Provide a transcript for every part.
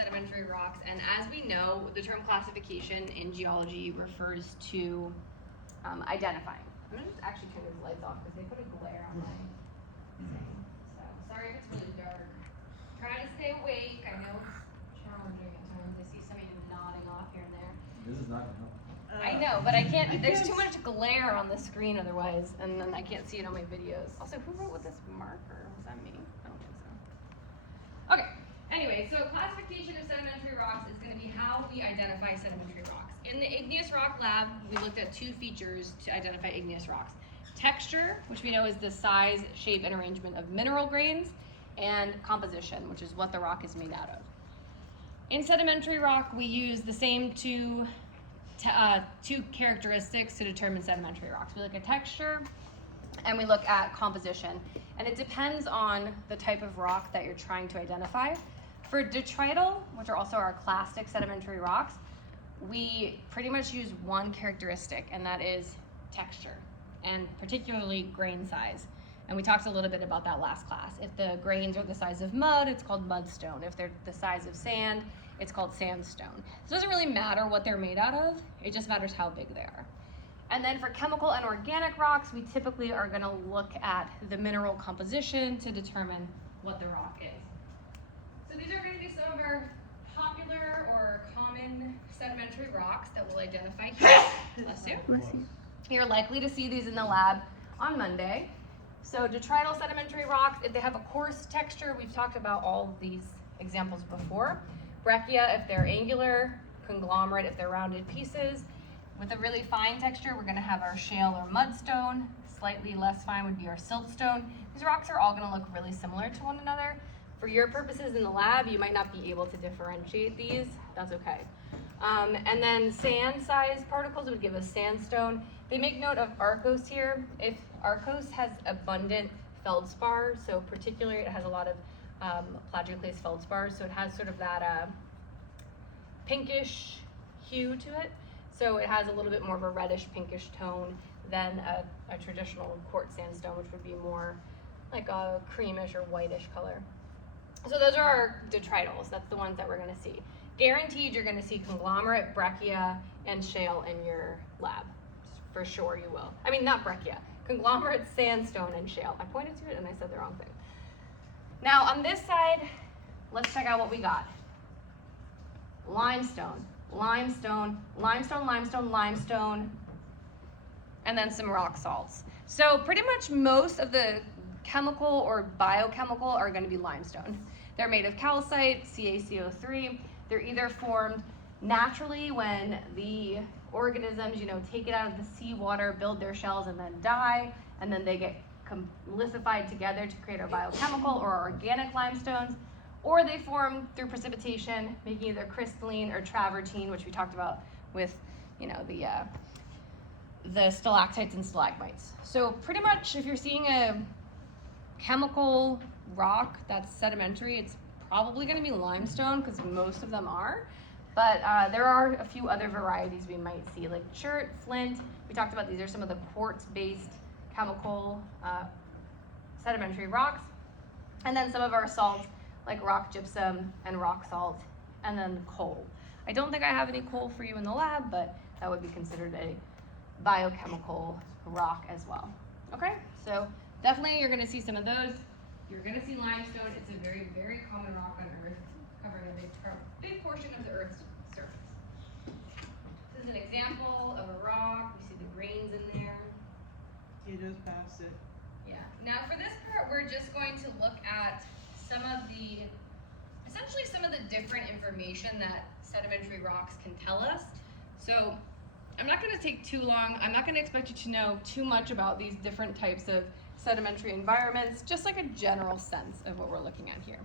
sedimentary rocks, and as we know, the term classification in geology refers to identifying. I'm gonna just actually turn these lights off because they put a glare on my thing. So sorry if it's really dark. Try to stay awake. I know it's challenging at times. I see some of you nodding off here and there. This is not gonna help. I know, but I can't. There's too much glare on the screen otherwise, and then I can't see it on my videos. Also, who wrote with this marker? Was that me? I don't think so. Okay. Anyway, so classification of sedimentary rocks is going to be how we identify sedimentary rocks. In the igneous rock lab, we looked at two features to identify igneous rocks: texture, which we know is the size, shape, and arrangement of mineral grains, and composition, which is what the rock is made out of. In sedimentary rock, we use the same two characteristics to determine sedimentary rocks. We look at texture and we look at composition. And it depends on the type of rock that you're trying to identify. For detrital, which are also our clastic sedimentary rocks, we pretty much use one characteristic, and that is texture, and particularly grain size. And we talked a little bit about that last class. If the grains are the size of mud, it's called mudstone. If they're the size of sand, it's called sandstone. So it doesn't really matter what they're made out of, it just matters how big they are. And then for chemical and organic rocks, we typically are gonna look at the mineral composition to determine what the rock is. So these are gonna be some of our popular or common sedimentary rocks that we'll identify here. Bless you. Bless you. You're likely to see these in the lab on Monday. So detrital sedimentary rocks, if they have a coarse texture, we've talked about all of these examples before. Breccia, if they're angular. Conglomerate, if they're rounded pieces. With a really fine texture, we're gonna have our shale or mudstone. Slightly less fine would be our siltstone. These rocks are all gonna look really similar to one another. For your purposes in the lab, you might not be able to differentiate these. That's okay. And then sand-sized particles would give us sandstone. They make note of Arcos here. If Arcos has abundant feldspar, so particularly it has a lot of plagioclase feldspar, so it has sort of that pinkish hue to it. So it has a little bit more of a reddish pinkish tone than a traditional quartz sandstone, which would be more like a creamish or whitish color. So those are our detritals. That's the ones that we're gonna see. Guaranteed you're gonna see conglomerate, breccia, and shale in your lab. For sure you will. I mean, not breccia. Conglomerate, sandstone, and shale. I pointed to it and I said the wrong thing. Now on this side, let's check out what we got. Limestone, limestone, limestone, limestone, limestone, and then some rock salts. So pretty much most of the chemical or biochemical are going to be limestone. They're made of calcite, CaCO3. They're either formed naturally when the organisms, take it out of the seawater, build their shells, and then die, and then they get liquefied together to create our biochemical or our organic limestones, or they form through precipitation, making either crystalline or travertine, which we talked about with, the stalactites and stalagmites. So pretty much if you're seeing a chemical rock that's sedimentary, it's probably going to be limestone because most of them are. But there are a few other varieties we might see, like chert, flint. We talked about these are some of the quartz-based chemical sedimentary rocks. And then some of our salts, like rock gypsum and rock salt, and then coal. I don't think I have any coal for you in the lab, but that would be considered a biochemical rock as well. Okay, so definitely you're gonna see some of those. You're gonna see limestone. It's a very, very common rock on Earth, covering a big portion of the Earth's surface. This is an example of a rock. We see the grains in there. You just pass it. Yeah. Now for this part, we're just going to look at essentially some of the different information that sedimentary rocks can tell us. So I'm not going to take too long. I'm not going to expect you to know too much about these different types of sedimentary environments, just like a general sense of what we're looking at here.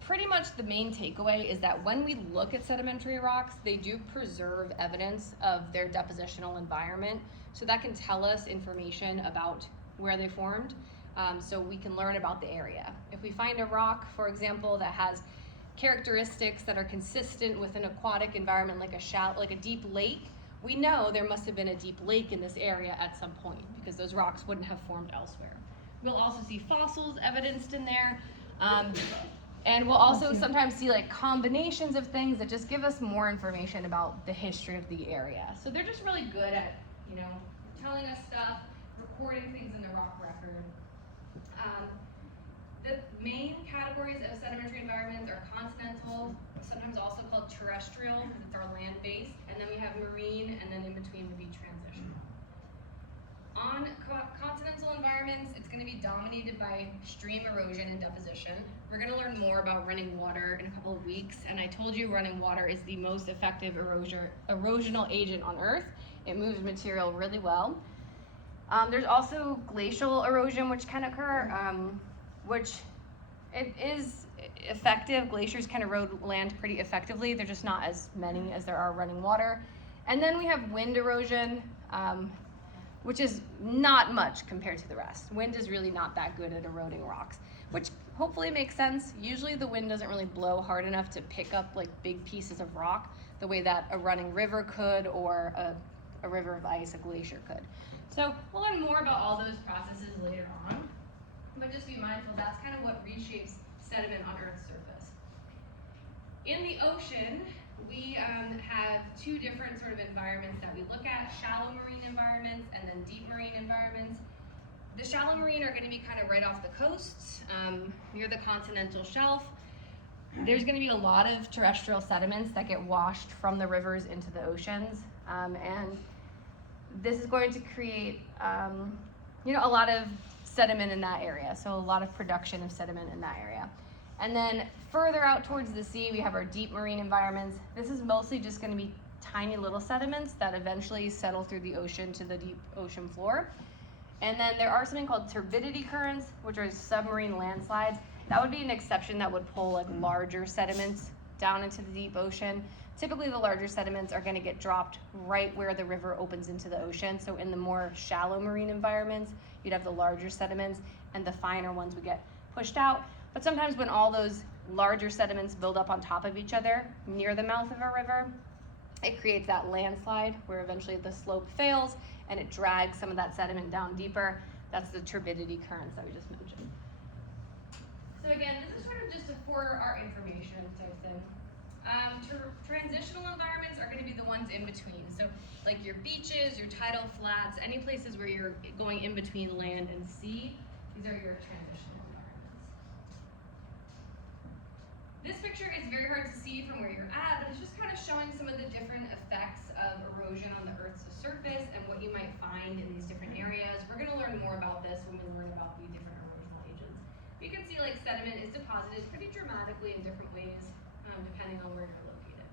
Pretty much the main takeaway is that when we look at sedimentary rocks, they do preserve evidence of their depositional environment. So that can tell us information about where they formed. So we can learn about the area. If we find a rock, for example, that has characteristics that are consistent with an aquatic environment like a deep lake, we know there must have been a deep lake in this area at some point because those rocks wouldn't have formed elsewhere. We'll also see fossils evidenced in there. And we'll also sometimes see like combinations of things that just give us more information about the history of the area. So they're just really good at, you know, telling us stuff, recording things in the rock record. The main categories of sedimentary environments are continental, sometimes also called terrestrial because it's our land base, and then we have marine, and then in between would be transitional. On continental environments, it's going to be dominated by stream erosion and deposition. We're going to learn more about running water in a couple of weeks, and I told you running water is the most effective erosional agent on Earth. It moves material really well. There's also glacial erosion, which can occur, which it is effective. Glaciers can erode land pretty effectively. They're just not as many as there are running water. And then we have wind erosion, which is not much compared to the rest. Wind is really not that good at eroding rocks, which hopefully makes sense. Usually the wind doesn't really blow hard enough to pick up like big pieces of rock the way that a running river could, or a river of ice, a glacier could. So we'll learn more about all those processes later on, but just be mindful that's kind of what reshapes sediment on Earth's surface. In the ocean, we have two different sort of environments that we look at: shallow marine environments and then deep marine environments. The shallow marine are going to be kind of right off the coasts, near the continental shelf. There's going to be a lot of terrestrial sediments that get washed from the rivers into the oceans, and this is going to create, you know, a lot of sediment in that area, so a lot of production of sediment in that area. And then further out towards the sea, we have our deep marine environments. This is mostly just going to be tiny little sediments that eventually settle through the ocean to the deep ocean floor. And then there are something called turbidity currents, which are submarine landslides. That would be an exception that would pull like larger sediments down into the deep ocean. Typically the larger sediments are going to get dropped right where the river opens into the ocean. So in the more shallow marine environments, you'd have the larger sediments, and the finer ones would get pushed out. But sometimes when all those larger sediments build up on top of each other near the mouth of a river, it creates that landslide where eventually the slope fails and it drags some of that sediment down deeper. That's the turbidity currents that we just mentioned. So again, this is sort of just for our information type thing. Transitional environments are going to be the ones in between. So like your beaches, your tidal flats, any places where you're going in between land and sea, these are your transitional environments. This picture is very hard to see from where you're at, but it's just kind of showing some of the different effects of erosion on the Earth's surface and what you might find in these different areas. We're going to learn more about this when we learn about the different erosional agents. You can see like sediment is deposited pretty dramatically in different ways, depending on where you're located.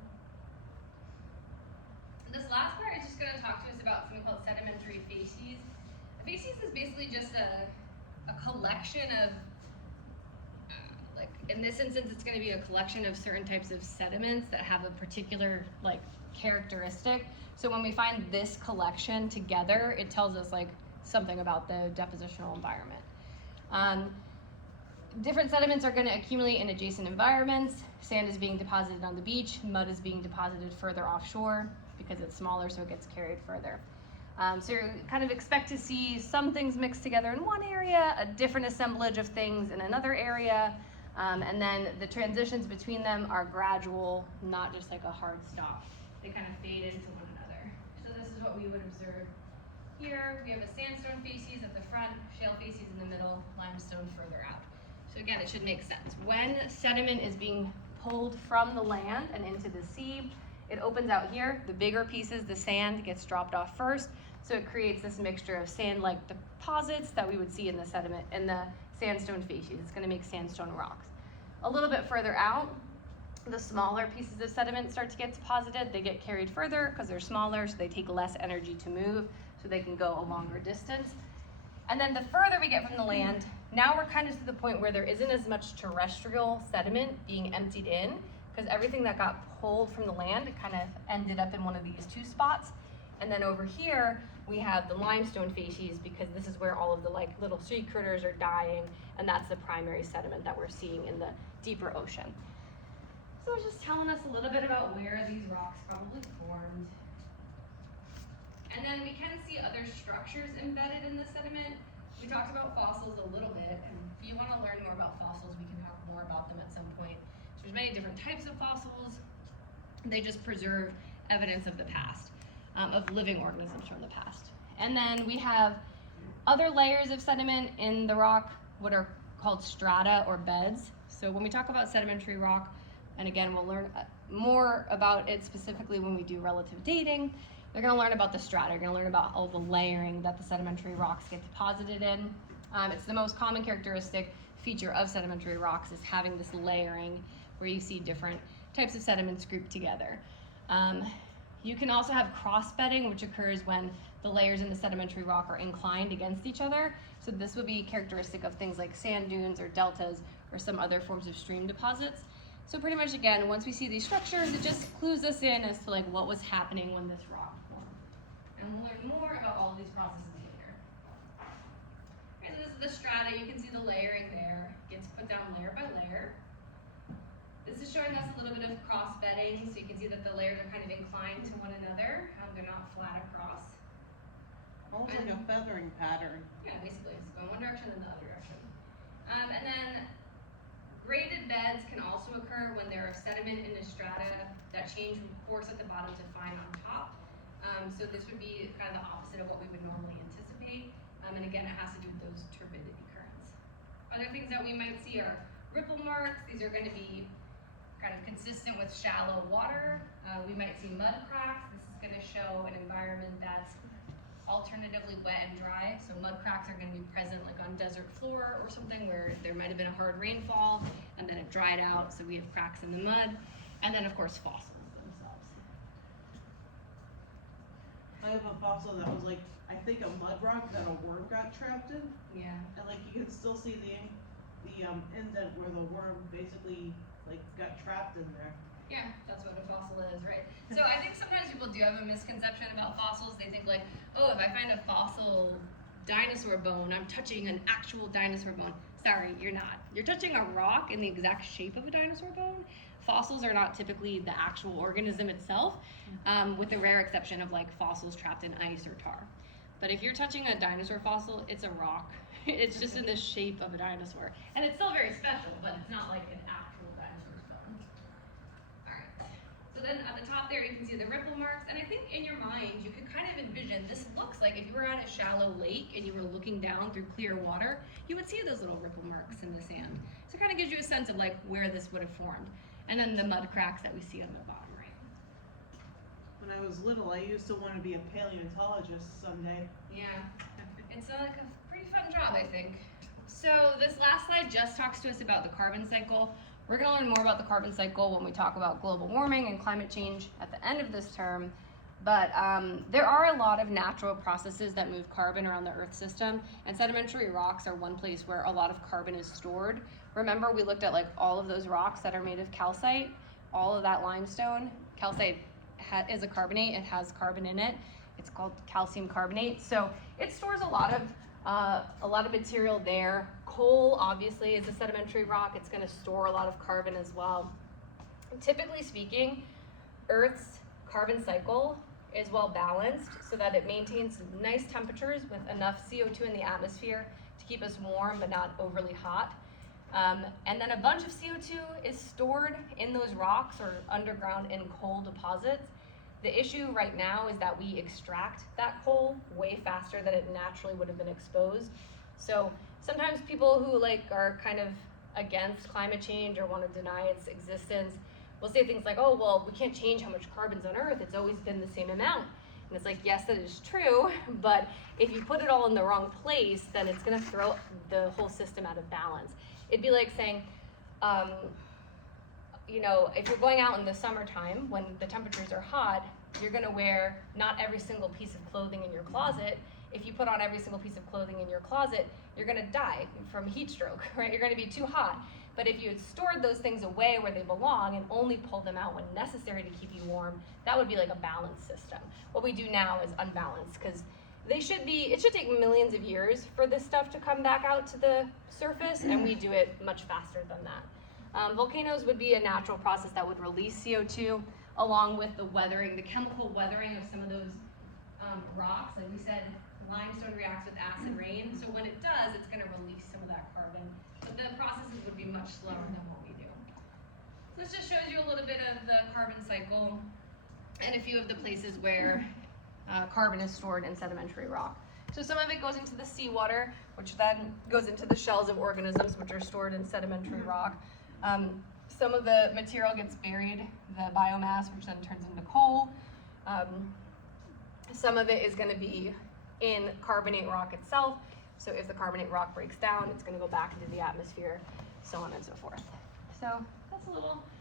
This last part is just going to talk to us about something called sedimentary facies. A facies is basically just a collection of, like in this instance, it's going to be a collection of certain types of sediments that have a particular like characteristic. So when we find this collection together, it tells us like something about the depositional environment. Different sediments are going to accumulate in adjacent environments. Sand is being deposited on the beach, mud is being deposited further offshore because it's smaller, so it gets carried further. So you kind of expect to see some things mixed together in one area, a different assemblage of things in another area, and then the transitions between them are gradual, not just like a hard stop. They kind of fade into one another. So this is what we would observe here. We have a sandstone facies at the front, shale facies in the middle, limestone further out. So again, it should make sense. When sediment is being pulled from the land and into the sea, it opens out here. The bigger pieces, the sand, gets dropped off first. So it creates this mixture of sand-like deposits that we would see in the sediment, in the sandstone facies. It's gonna make sandstone rocks. A little bit further out, the smaller pieces of sediment start to get deposited. They get carried further because they're smaller, so they take less energy to move, so they can go a longer distance. And then the further we get from the land, now we're kind of to the point where there isn't as much terrestrial sediment being emptied in, because everything that got pulled from the land kind of ended up in one of these two spots. And then over here, we have the limestone facies, because this is where all of the like little sea critters are dying, and that's the primary sediment that we're seeing in the deeper ocean. So it's just telling us a little bit about where these rocks probably formed. And then we can see other structures embedded in the sediment. we talked about fossils a little bit, and if you want to learn more about fossils, we can talk more about them at some point. So there's many different types of fossils. They just preserve evidence of the past, of living organisms from the past. And then we have other layers of sediment in the rock, what are called strata or beds. So when we talk about sedimentary rock, and again, we'll learn more about it specifically when we do relative dating, they're going to learn about the strata. You're going to learn about all the layering that the sedimentary rocks get deposited in. It's the most common characteristic feature of sedimentary rocks is having this layering where you see different types of sediments grouped together. You can also have cross-bedding, which occurs when the layers in the sedimentary rock are inclined against each other. So this would be characteristic of things like sand dunes or deltas or some other forms of stream deposits. So pretty much, again, once we see these structures, it just clues us in as to like what was happening when this rock formed. And we'll learn more about all of these processes later. Okay, so this is the strata. You can see the layering there. It gets put down layer by layer. This is showing us a little bit of cross-bedding, so you can see that the layers are kind of inclined to one another. They're not flat across. Almost like a feathering pattern. Yeah, basically, it's going one direction and the other direction. And then graded beds can also occur when there are sediment in a strata that change from coarse at the bottom to fine on top. So this would be kind of the opposite of what we would normally anticipate. And again, it has to do with those turbidity currents. Other things that we might see are ripple marks. These are going to be kind of consistent with shallow water. We might see mud cracks. This is going to show an environment that's alternatively wet and dry. So mud cracks are going to be present like on desert floor or something where there might have been a hard rainfall and then it dried out, so we have cracks in the mud. And then of course fossils themselves. I have a fossil that was like, I think a mud rock that a worm got trapped in. Yeah. And like you can still see the indent where the worm basically like got trapped in there. Yeah, that's what a fossil is, right? So I think sometimes people do have a misconception about fossils. They think like, oh, if I find a fossil dinosaur bone, I'm touching an actual dinosaur bone. Sorry, you're not. You're touching a rock in the exact shape of a dinosaur bone. Fossils are not typically the actual organism itself, with the rare exception of like fossils trapped in ice or tar. But if you're touching a dinosaur fossil, it's a rock. It's just in the shape of a dinosaur. And it's still very special, but it's not like an actual dinosaur's bone. All right. So then at the top there, you can see the ripple marks. And I think in your mind, you could kind of envision, this looks like if you were at a shallow lake and you were looking down through clear water, you would see those little ripple marks in the sand. So it kind of gives you a sense of like where this would have formed. And then the mud cracks that we see on the bottom right. When I was little, I used to want to be a paleontologist someday. Yeah, it's like a pretty fun job, I think. So this last slide just talks to us about the carbon cycle. We're going to learn more about the carbon cycle when we talk about global warming and climate change at the end of this term. But there are a lot of natural processes that move carbon around the Earth system, and sedimentary rocks are one place where a lot of carbon is stored. Remember, we looked at like all of those rocks that are made of calcite, all of that limestone. Calcite is a carbonate. It has carbon in it. It's called calcium carbonate. So it stores a lot of material there. Coal obviously is a sedimentary rock. It's going to store a lot of carbon as well. Typically speaking, Earth's carbon cycle is well balanced so that it maintains nice temperatures with enough CO2 in the atmosphere to keep us warm but not overly hot. And then a bunch of CO2 is stored in those rocks or underground in coal deposits. The issue right now is that we extract that coal way faster than it naturally would have been exposed. So sometimes people who are kind of against climate change or want to deny its existence will say things like, oh, well, we can't change how much carbon's on Earth. It's always been the same amount. And it's like, yes, that is true, but if you put it all in the wrong place, then it's going to throw the whole system out of balance. It'd be like saying, if you're going out in the summertime when the temperatures are hot, you're going to wear not every single piece of clothing in your closet. If you put on every single piece of clothing in your closet, you're going to die from heat stroke, right? You're going to be too hot. But if you had stored those things away where they belong and only pulled them out when necessary to keep you warm, that would be like a balanced system. What we do now is unbalanced because it should take millions of years for this stuff to come back out to the surface, and we do it much faster than that. Volcanoes would be a natural process that would release CO2 along with the weathering, the chemical weathering of some of those rocks. Like we said, limestone reacts with acid rain, so when it does, it's going to release some of that carbon. But the processes would be much slower than what we do. So this just shows you a little bit of the carbon cycle and a few of the places where carbon is stored in sedimentary rock. So some of it goes into the seawater, which then goes into the shells of organisms, which are stored in sedimentary rock. Some of the material gets buried, the biomass, which then turns into coal. Some of it is going to be in carbonate rock itself. So if the carbonate rock breaks down, it's going to go back into the atmosphere, so on and so forth. So that's a little